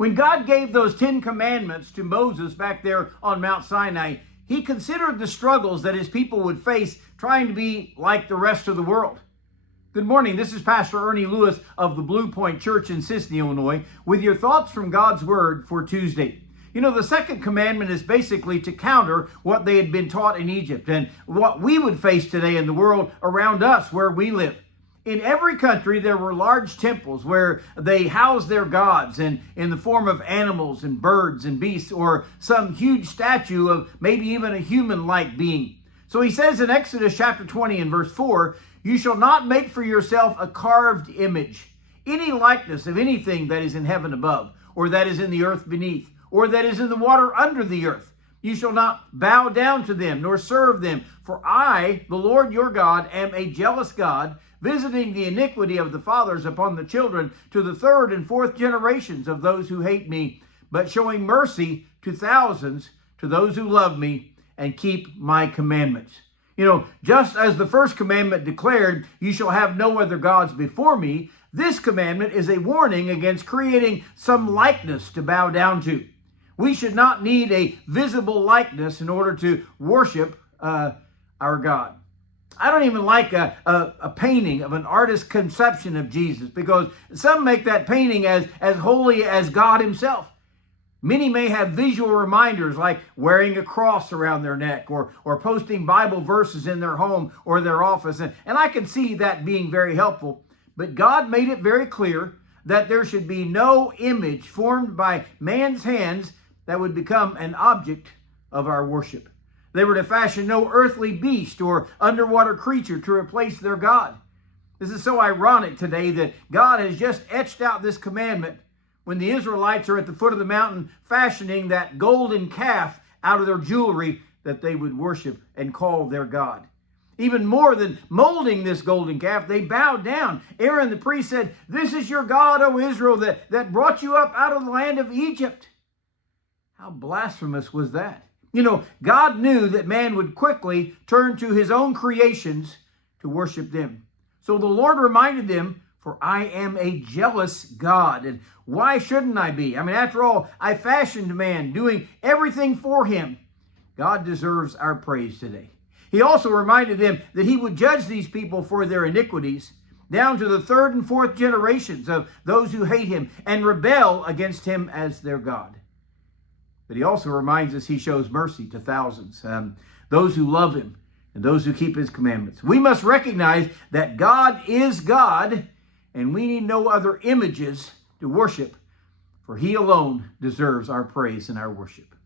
When God gave those 10 commandments to Moses back there on Mount Sinai, he considered the struggles that his people would face trying to be like the rest of the world. Good morning. This is Pastor Ernie Lewis of the Blue Point Church in Sisney, Illinois, with your thoughts from God's Word for Tuesday. You know, the second commandment is basically to counter what they had been taught in Egypt and what we would face today in the world around us where we live. In every country, there were large temples where they housed their gods in the form of animals and birds and beasts, or some huge statue of maybe even a human-like being. So he says in Exodus chapter 20 and verse 4, "You shall not make for yourself a carved image, any likeness of anything that is in heaven above, or that is in the earth beneath, or that is in the water under the earth. You shall not bow down to them, nor serve them. For I, the Lord your God, am a jealous God, visiting the iniquity of the fathers upon the children to the third and fourth generations of those who hate me, but showing mercy to thousands, to those who love me and keep my commandments." You know, just as the first commandment declared, "You shall have no other gods before me," this commandment is a warning against creating some likeness to bow down to. We should not need a visible likeness in order to worship our God. I don't even like a painting of an artist's conception of Jesus, because some make that painting as holy as God himself. Many may have visual reminders like wearing a cross around their neck or posting Bible verses in their home or their office. And I can see that being very helpful. But God made it very clear that there should be no image formed by man's hands that would become an object of our worship. They were to fashion no earthly beast or underwater creature to replace their God. This is so ironic today that God has just etched out this commandment when the Israelites are at the foot of the mountain fashioning that golden calf out of their jewelry that they would worship and call their God. Even more than molding this golden calf, they bowed down. Aaron the priest said, "This is your God, O Israel, that brought you up out of the land of Egypt." How blasphemous was that? You know, God knew that man would quickly turn to his own creations to worship them. So the Lord reminded them, "For I am a jealous God." And why shouldn't I be? I mean, after all, I fashioned man, doing everything for him. God deserves our praise today. He also reminded them that he would judge these people for their iniquities, down to the third and fourth generations of those who hate him and rebel against him as their God. But he also reminds us he shows mercy to thousands, those who love him and those who keep his commandments. We must recognize that God is God, and we need no other images to worship, for he alone deserves our praise and our worship.